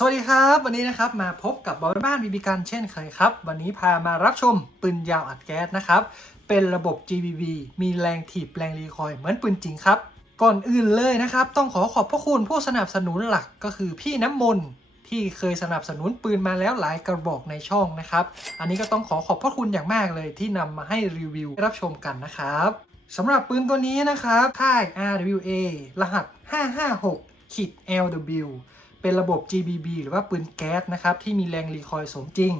สวัสดีครับวันนี้นะครับมาพบกับบอลบ้านบีบีกันเช่นเคยครับ วันนี้พามารับชมปืนยาวอัดแก๊สนะครับ เป็นระบบ GBB มีแรงถีบแรงรีคอยเหมือนปืนจริงครับ ก่อนอื่นเลยนะครับ ต้องขอขอบพระคุณผู้สนับสนุนหลักก็คือพี่น้ำมนต์ที่เคยสนับสนุนปืนมาแล้วหลายกระบอกในช่องนะครับ อันนี้ก็ต้องขอขอบพระคุณอย่างมากเลยที่นำมาให้รีวิวรับชมกันนะครับสำหรับปืนตัวนี้นะครับค่าย RWA รหัส 556ขีด LW เป็นระบบ GBB หรือว่าปืนแก๊สนะครับ ที่มีแรงรีคอยสมจริง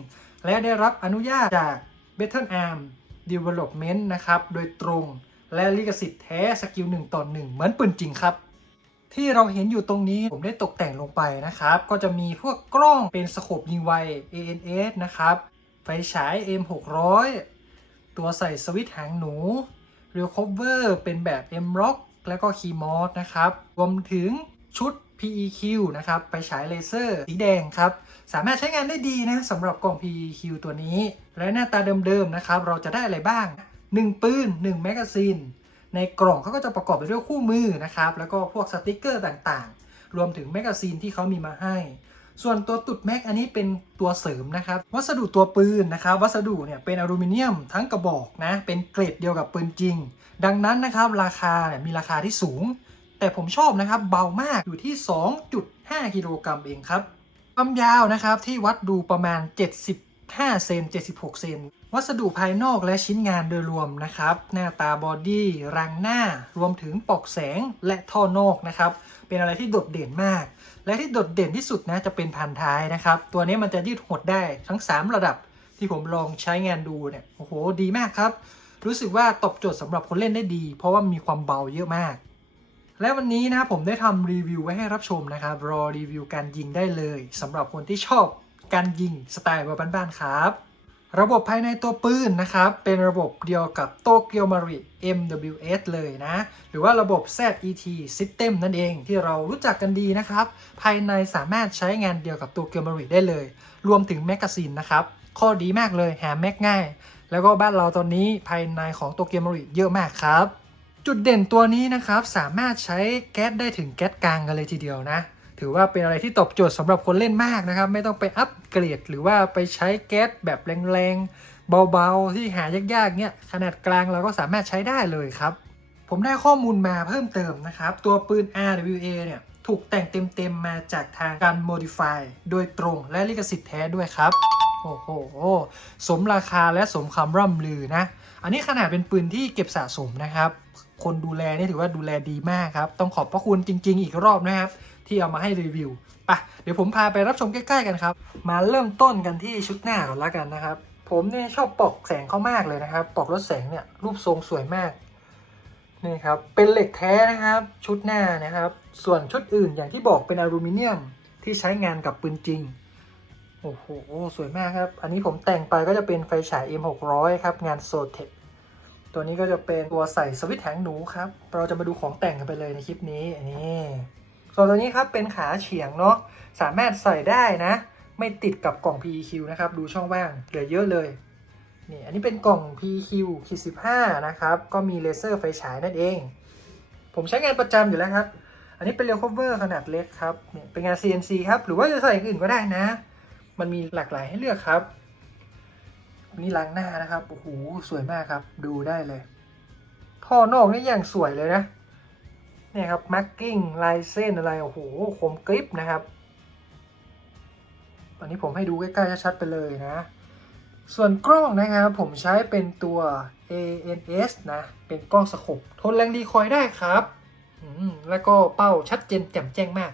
และได้รับอนุญาตจาก Battle Arm Development นะครับ โดยตรง และลิขสิทธิ์แท้สกิล1ต่อ1เหมือนปืนจริงครับ ที่เราเห็นอยู่ตรงนี้ผมได้ตกแต่งลงไปนะครับ ก็จะมีพวกกล้องเป็นสโคปยิงไว ANS นะครับ ไฟฉาย M600 ตัวใส่สวิตช์หางหนูเรียวคอเวอร์เป็นแบบ M-Rock แล้วก็คีย์มอสนะครับ รวมถึงชุด PEQ นะครับ ไปฉายเลเซอร์สีแดงครับ สามารถใช้งานได้ดีนะสำหรับกล่อง PEQ ตัวนี้ และหน้าตาเดิมๆนะครับ เราจะได้อะไรบ้าง 1 ปืน 1 แมกกาซีน ในกล่องเขาก็จะประกอบไปด้วยคู่มือนะครับ แล้วก็พวกสติกเกอร์ต่างๆ รวมถึงแมกกาซีนที่เขามีมาให้ ส่วนตัวตุดแม็กอันนี้เป็นตัวเสริมนะครับ วัสดุตัวปืนนะครับ วัสดุเนี่ยเป็นอลูมิเนียมทั้งกระบอกนะ เป็นเกรดเดียวกับปืนจริง ดังนั้นนะครับราคาเนี่ยมีราคาที่สูง แต่ผมชอบนะครับเบามากอยู่ที่ 2.5 กิโลกรัมเองครับความยาวนะครับที่วัดดูประมาณ 75 เซน 76 เซน วัสดุภายนอกและชิ้นงานโดยรวมนะครับ หน้าตาบอดี้รังหน้ารวมถึงปอกแสงและท่อนอกนะครับ เป็นอะไรที่โดดเด่นมาก และที่โดดเด่นที่สุดนะจะเป็นพันท้ายนะครับ ตัวนี้มันจะยืดหดได้ทั้ง 3 ระดับที่ผมลองใช้งานดูเนี่ย โอ้โห ดีมากครับ รู้สึกว่าตอบโจทย์สำหรับคนเล่นได้ดี เพราะว่ามีความเบาเยอะมาก และวันนี้นะผมได้ทำรีวิวไว้ให้รับชมนะครับ รอรีวิวการยิงได้เลยสำหรับคนที่ชอบการยิงสไตล์แบบบ้านๆครับ ระบบภายในตัวปืนนะครับ เป็นระบบเดียวกับโตเกียวมาริ MWS เลยนะ หรือว่าระบบ ZET System นั่นเองที่เรารู้จักกันดีนะครับ ภายในสามารถใช้งานเดียวกับโตเกียวมาริได้เลย รวมถึงแมกกาซีนนะครับ ข้อดีมากเลยหาแม็กง่าย แล้วก็บ้านเราตอนนี้ภายในของโตเกียวมาริเยอะมากครับ จุดเด่นตัวนี้นะครับสามารถใช้แก๊สได้ถึงแก๊สกลางกันเลยทีเดียวนะ ถือว่าเป็นอะไรที่ตอบโจทย์สำหรับคนเล่นมากนะครับ ไม่ต้องไปอัปเกรดหรือว่าไปใช้แก๊สแบบแรงๆ เบาๆ ที่หายากๆเนี่ยขนาดกลางเราก็สามารถใช้ได้เลยครับ ผมได้ข้อมูลมาเพิ่มเติมนะครับ ตัวปืน RWA เนี่ยถูกแต่งเต็มๆมาจากทางการ modify โดยตรงและลิขสิทธิ์แท้ด้วยครับโอ้โหสมราคาและสมคำร่ำลือนะ อันนี้ขนาดเป็นปืนที่เก็บสะสมนะครับ คนดูแลนี่ถือว่าดูแลดีมากครับ ต้องขอบพระคุณจริง ๆ อีกรอบนะครับ ที่เอามาให้รีวิวปะเดี๋ยวผมพาไปรับชมใกล้ ๆ กันครับ มาเริ่มต้นกันที่ชุดหน้าก่อนละกันนะครับ ผมเนี่ยชอบปอกแสงเขามากเลยนะครับ ปอกรถแสงเนี่ยรูปทรงสวยมากนี่ครับเป็นเหล็กแท้นะครับชุดหน้านะครับ ส่วนชุดอื่นอย่างที่บอกเป็นอลูมิเนียมที่ใช้งานกับปืนจริงโอ้โหสวยมากครับ อันนี้ผมแต่งไปก็จะเป็นไฟฉาย M600 ครับงานโซเทค ตัวนี้ก็จะเป็นตัวใส่สวิตช์หงหนูครับ เราจะมาดูของแต่งกันไปเลยในคลิปนี้อันนี้ส่วนตัวนี้ครับเป็นขาเฉียงเนาะสามารถใส่ได้นะ ไม่ติดกับกล่อง PEQ นะครับ ดูช่องว่างเหลือเยอะเลยนี่อันนี้เป็นกล่อง PEQ ขีด15นะครับ ก็มีเลเซอร์ไฟฉายนั่นเอง ผมใช้งานประจำอยู่แล้วครับ อันนี้เป็นเรลคอเวอร์ขนาดเล็กครับเนี่ยเป็นงาน CNC ครับ หรือว่าจะใส่อื่นก็ได้นะ มันมีหลากหลายให้เลือกครับ นี่ล้างหน้านะครับ โอ้โห สวยมากครับ ดูได้เลย ท่อนอกนี่อย่างสวยเลยนะ เนี่ยครับ มาร์กิ้ง ลายเส้นอะไร โอ้โห คมกริบนะครับ ตอนนี้ผมให้ดูใกล้ๆชัดๆไปเลยนะ ส่วนกล้องนะครับ ผมใช้เป็นตัว ANS นะ เป็นกล้องสโคปทนแรงดีคอยได้ครับ แล้วก็เป้าชัดเจนแจ่มแจ้งมาก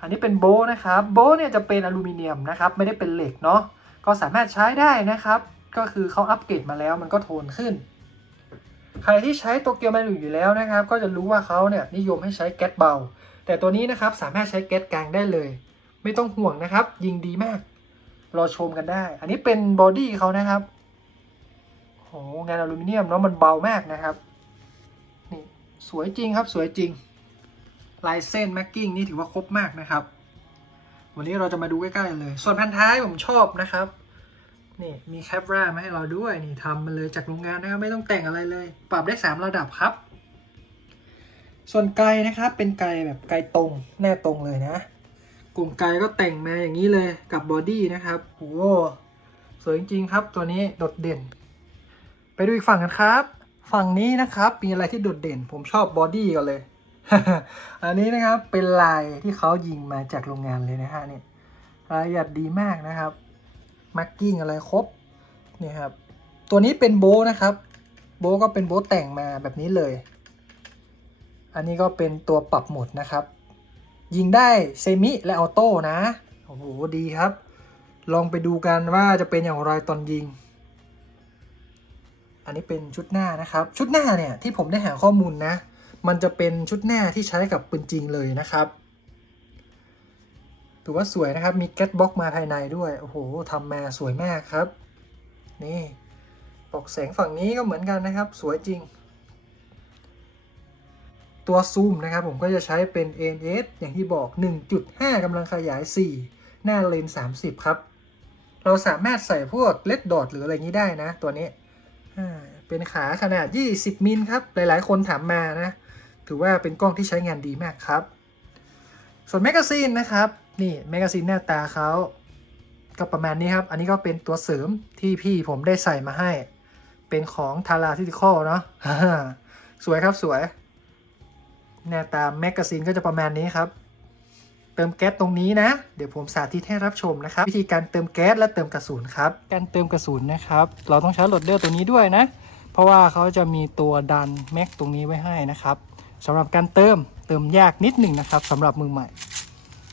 อันนี้เป็นโบนะครับ โบเนี่ยจะเป็นอลูมิเนียมนะครับ ไม่ได้เป็นเหล็กเนาะ ก็สามารถใช้ได้นะครับ ก็คือเขาอัปเกรดมาแล้วมันก็โทนขึ้น ใครที่ใช้โตเกียวมาอยู่แล้วนะครับ ก็จะรู้ว่าเขาเนี่ยนิยมให้ใช้แก๊สเบา แต่ตัวนี้นะครับสามารถใช้แก๊สกลางได้เลย ไม่ต้องห่วงนะครับ ยิงดีมาก รอชมกันได้ อันนี้เป็นบอดี้เขานะครับโหงานอลูมิเนียมเนาะมันเบามากนะครับนี่สวยจริงครับสวยจริงลายเส้นแม็กกิ้งนี่ถือว่าครบมากนะครับ วันนี้เราจะมาดูใกล้ๆเลย ส่วนพันท้ายผมชอบนะครับ นี่มีแคปรามาให้เราด้วย นี่ทำมาเลยจากโรงงานนะครับไม่ต้องแต่งอะไรเลย ปรับได้ 3 ระดับครับ ส่วนไกลนะครับ เป็นไกลแบบไกลตรงแน่ตรงเลยนะ กลุ่มไกก็แต่งมาอย่างนี้เลยกับบอดี้นะครับโอ้สวยจริงๆครับ ตัวนี้โดดเด่น ไปดูอีกฝั่งกันครับ ฝั่งนี้นะครับมีอะไรที่โดดเด่น ผมชอบบอดี้ก่อนเลย อันนี้นะครับเป็นลายที่เขายิงมาจากโรงงานเลยนะฮะเนี่ยรายละเอียดดีมากนะครับมาร์กิ้งอะไรครบเนี่ยครับตัวนี้เป็นโบนะครับ โบก็เป็นโบแต่งมาแบบนี้เลย อันนี้ก็เป็นตัวปรับหมดนะครับ ยิงได้เซมิและออโต้นะโอ้โหดีครับ ลองไปดูกันว่าจะเป็นอย่างไรตอนยิง อันนี้เป็นชุดหน้านะครับ ชุดหน้าเนี่ยที่ผมได้หาข้อมูลนะ มันจะเป็นชุดหน้าที่ใช้กับปืนจริงเลยนะครับถือว่าสวยนะครับ มีแก๊สบ็อกมาภายในด้วย โอ้โหทำมาสวยมากครับ นี่ปอกแสงฝั่งนี้ก็เหมือนกันนะครับ สวยจริง ตัวซูมนะครับ ผมก็จะใช้เป็น ANS อย่างที่บอก 1.5กำลังขยาย 4 หน้าเลนส์30 ครับ เราสามารถใส่พวกเลดดอทหรืออะไรนี้ได้นะ ตัวนี้ เป็นขาขนาด 20 มิลครับ หลายๆ คนถามมานะ ถือว่าเป็นกล้องที่ใช้งานดีมากครับ ส่วนแมกกาซีนนะครับ นี่แมกกาซีนหน้าตาเขาก็ประมาณนี้ครับ อันนี้ก็เป็นตัวเสริมที่พี่ผมได้ใส่มาให้ เป็นของทาราทิติคอลเนาะสวยครับสวย หน้าตาแมกกาซีนก็จะประมาณนี้ครับ เติมแก๊สตรงนี้นะ เดี๋ยวผมสาธิตให้รับชมนะครับ วิธีการเติมแก๊สและเติมกระสุนครับ การเติมกระสุนนะครับ เราต้องใช้โหลดเดอร์ตัวนี้ด้วยนะ เพราะว่าเขาจะมีตัวดันแม็กตรงนี้ไว้ให้นะครับ สำหรับการเติมเติมยากนิดหนึ่งนะครับสำหรับมือใหม่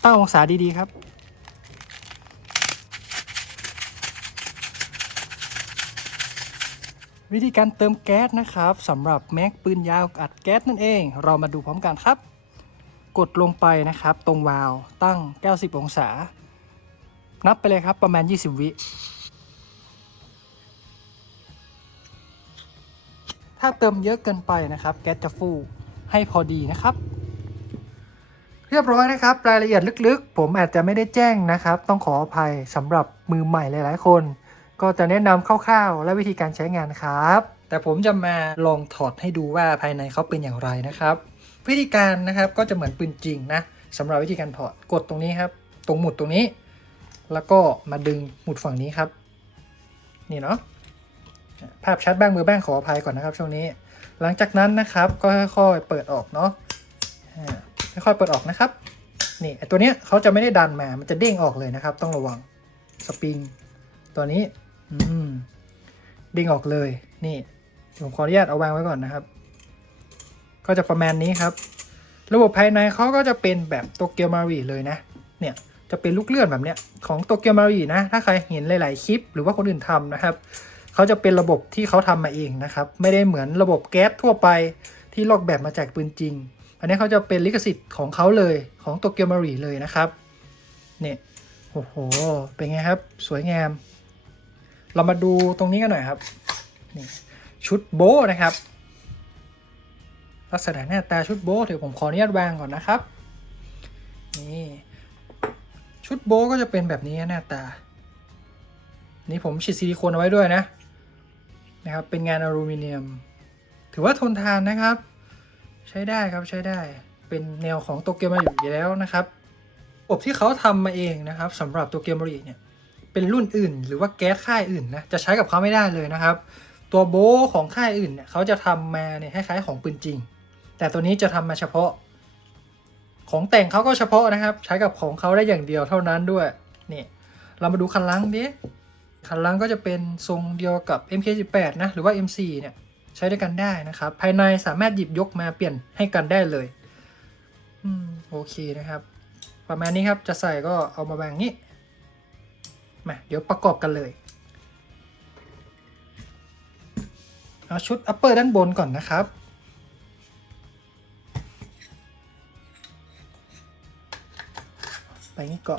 ตั้งองศาดีๆครับ วิธีการเติมแก๊สนะครับสำหรับแม็กปืนยาวอัดแก๊สนั่นเอง เรามาดูพร้อมกันครับ กดลงไปนะครับ ตรงวาล์วตั้ง 90 องศา นับไปเลยครับประมาณ 20 วิถ้าเติมเยอะเกินไปนะครับ แก๊สจะฟู ให้พอดีนะครับ เรียบร้อยนะครับ รายละเอียดลึกๆ ผมอาจจะไม่ได้แจ้งนะครับ ต้องขออภัยสำหรับมือใหม่หลายๆ คน ก็จะแนะนำคร่าวๆ และวิธีการใช้งานครับ แต่ผมจะมาลองถอดให้ดูว่าภายในเขาเป็นอย่างไรนะครับ วิธีการนะครับก็จะเหมือนปืนจริงนะสำหรับวิธีการถอดกดตรงนี้ครับ ตรงหมุดตรงนี้ แล้วก็มาดึงหมุดฝั่งนี้ครับ นี่เนาะภาพชัดบ้างมือบ้างขออภัยก่อนนะครับช่วงนี้ หลังจากนั้นนะครับก็ค่อยๆเปิดออกเนาะอ่ค่อยๆเปิดออกนะครับนี่ไอตัวเนี้ยเขาจะไม่ได้ดันมา มันจะเด้งออกเลยนะครับ ต้องระวังสปริงตัวนี้อืมเด้งออกเลยนี่ผมขออนุญาตเอาวางไว้ก่อนนะครับ ก็จะประมาณนี้ครับ ระบบภายในเขาก็จะเป็นแบบโตเกียวมารีเลยนะ เนี่ยจะเป็นลูกเลื่อนแบบเนี้ยของโตเกียวมารีนะ ถ้าใครเห็นหลาย ๆ คลิป หรือว่าคนอื่นทำนะครับ เขาจะเป็นระบบที่เขาทำมาเองนะครับ ไม่ได้เหมือนระบบแก๊สทั่วไปที่ลอกแบบมาจากปืนจริง อันนี้เขาจะเป็นลิขสิทธิ์ของเขาเลยของโตเกียวมารีเลยนะครับเนี่ยโอ้โห เป็นไงครับ สวยงาม เรามาดูตรงนี้กันหน่อยครับนี่ชุดโบนะครับ ลักษณะหน้าตาชุดโบเดี๋ยวผมขออนุญาตวางก่อนนะครับ นี่ ชุดโบก็จะเป็นแบบนี้หน้าตา นี่ผมฉีดซิลิโคนเอาไว้ด้วยนะ นะครับ เป็นงานอลูมิเนียม ถือว่าทนทานนะครับ ใช้ได้ครับใช้ได้ เป็นแนวของโตเกียวมาอยู่แล้วนะครับระบบที่เขาทำมาเองนะครับสำหรับโตเกียวมาริเนี่ยเป็นรุ่นอื่น หรือว่าแก๊สค่ายอื่นนะจะใช้กับเขาไม่ได้เลยนะครับ ตัวโบของค่ายอื่นเนี่ยเขาจะทำมาเนี่ยคล้ายๆของปืนจริง แต่ตัวนี้จะทำมาเฉพาะ ของแต่งเขาก็เฉพาะนะครับ ใช้กับของเขาได้อย่างเดียวเท่านั้นด้วยนี่เรามาดูคันลังดิ คันลังก็จะเป็นทรงเดียวกับ MK18 นะ หรือว่า M4 เนี่ย ใช้ด้วยกันได้นะครับ ภายในสามารถหยิบยกมาเปลี่ยนให้กันได้เลย อืม โอเคนะครับ ประมาณนี้ครับ จะใส่ก็เอามาวางนี้ มา เดี๋ยวประกอบกันเลย เอาชุด upper ด้านบนก่อนนะครับไปนี่ก็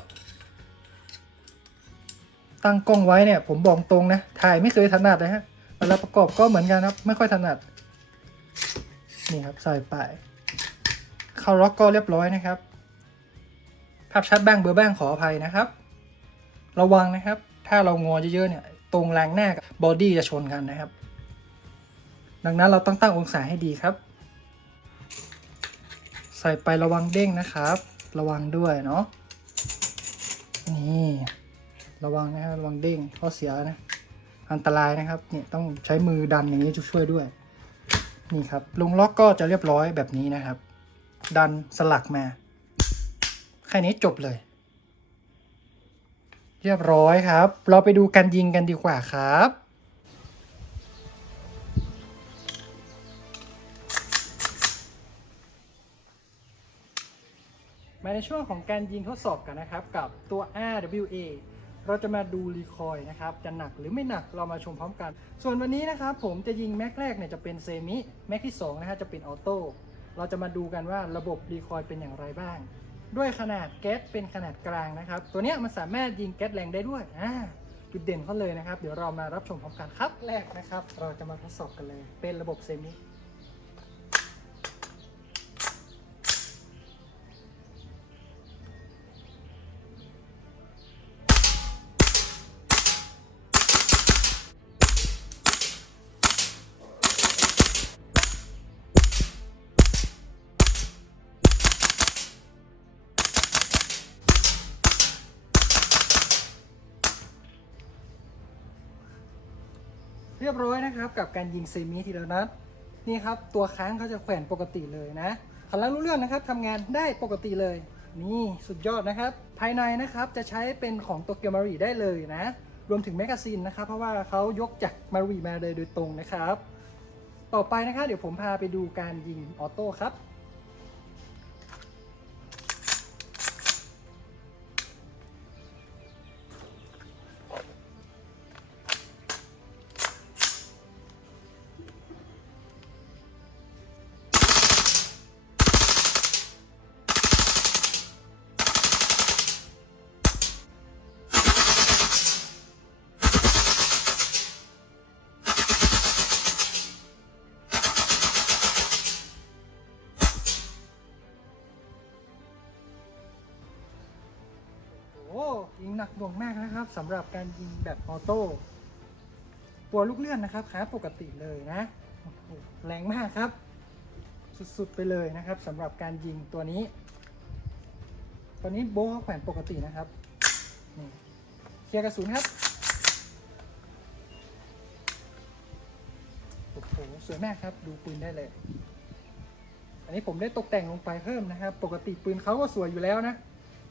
ตั้งกล้องไว้เนี่ยผมบอกตรงนะถ่ายไม่เคยถนัดนะฮะเวลาประกอบก็เหมือนกันครับ ไม่ค่อยถนัด นี่ครับใส่ไปเข้าล็อกก็เรียบร้อยนะครับ ภาพชัดบ้างเบอร์บ้างขออภัยนะครับ ระวังนะครับ ถ้าเรางอเยอะๆเนี่ย ตรงแรงหน้ากับบอดี้จะชนกันนะครับ ดังนั้นเราต้องตั้งองศาให้ดีครับ ใส่ไประวังเด้งนะครับ ระวังด้วยเนาะนี่ ระวังนะครับระวังเด้งข้อเสียนะ อันตรายนะครับเนี่ยต้องใช้มือดันอย่างนี้ช่วยด้วย นี่ครับลงล็อกก็จะเรียบร้อยแบบนี้นะครับ ดันสลักมา แค่นี้จบเลย เรียบร้อยครับ เราไปดูการยิงกันดีกว่าครับมาในช่วงของการยิงทดสอบกันนะครับ กับตัว RWA เราจะมาดูรีคอยนะครับ จะหนักหรือไม่หนักเรามาชมพร้อมกัน ส่วนวันนี้นะครับผมจะยิงแม็กแรกเนี่ยจะเป็นเซมิแม็กที่2นะฮะจะเป็นออโต้เราจะมาดูกันว่าระบบรีคอยเป็นอย่างไรบ้าง ด้วยขนาดแก๊สเป็นขนาดกลางนะครับ ตัวเนี้ยมันสามารถยิงแก๊สแรงได้ด้วยอ่าจุดเด่นเขาเลยนะครับ เดี๋ยวเรามารับชมพร้อมกันครับแรกนะครับ เราจะมาทดสอบกันเลย เป็นระบบเซมิ เรียบร้อยนะครับกับการยิงเซมิทีละนัดนี่ครับตัวค้างเขาจะแขวนปกติเลยนะขันแล้วรู้เรื่องนะครับทำงานได้ปกติเลย นี่สุดยอดนะครับ ภายในนะครับจะใช้เป็นของโตเกียวมารีได้เลยนะ รวมถึงแมกกาซีนนะครับ เพราะว่าเขายกจากมารีมาเลยโดยตรงนะครับ ต่อไปนะครับเดี๋ยวผมพาไปดูการยิงออโต้ครับ หนักหน่วงมากนะครับสำหรับการยิงแบบออโต้ตัวลูกเลื่อนนะครับขาปกติเลยนะโอ้โหแรงมากครับ สุดๆไปเลยนะครับสำหรับการยิงตัวนี้ ตอนนี้โบว์เขาแขวนปกตินะครับนี่เคลียร์กระสุนครับโอ้โหสวยมากครับดูปืนได้เลย อันนี้ผมได้ตกแต่งลงไปเพิ่มนะครับ ปกติปืนเขาก็สวยอยู่แล้วนะ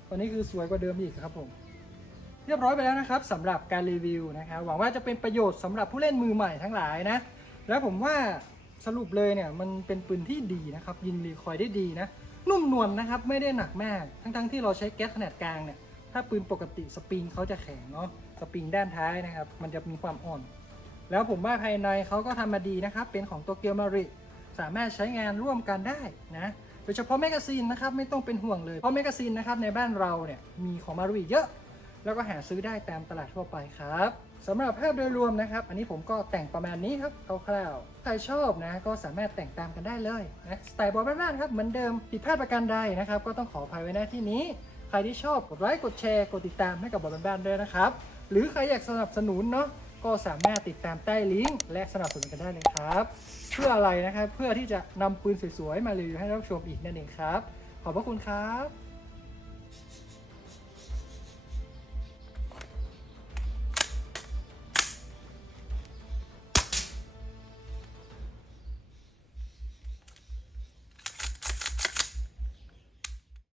ตอนนี้คือสวยกว่าเดิมอีกครับผม เรียบร้อยไปแล้วนะครับสำหรับการรีวิวนะครับหวังว่าจะเป็นประโยชน์สำหรับผู้เล่นมือใหม่ทั้งหลายนะ แล้วผมว่าสรุปเลยเนี่ยมันเป็นปืนที่ดีนะครับ ยิงรีคอยได้ดีนะ นุ่มนวลนะครับไม่ได้หนักมาก ทั้งๆที่เราใช้แก๊สขนาดกลางเนี่ยถ้าปืนปกติสปริงเขาจะแข็งเนาะสปริงด้านท้ายนะครับ มันจะมีความอ่อน แล้วผมว่าภายในเขาก็ทำมาดีนะครับ เป็นของโตเกียวมาริสามารถใช้งานร่วมกันได้นะโดยเฉพาะแมกกาซีนนะครับไม่ต้องเป็นห่วงเลยเพราะแมกกาซีนนะครับในบ้านเราเนี่ยมีของมารุเยอะ แล้วก็หาซื้อได้ตามตลาดทั่วไปครับสำหรับภาพโดยรวมนะครับ อันนี้ผมก็แต่งประมาณนี้ครับคร่าวๆใครชอบนะก็สามารถแต่งตามกันได้เลยนะสไตล์บอลบ้านๆครับเหมือนเดิมผิดพลาดประการใดนะครับ ก็ต้องขออภัยไว้ณที่นี้ ใครที่ชอบกดไลค์กดแชร์กดติดตามให้กับบอลบ้านๆด้วยนะครับ หรือใครอยากสนับสนุนเนาะก็สามารถติดตามใต้ลิงก์และสนับสนุนกันได้เลยครับ เพื่ออะไรนะครับเพื่อที่จะนำปืนสวยๆมารีวิวให้รับชมอีกนั่นเองครับ ขอบพระคุณครับ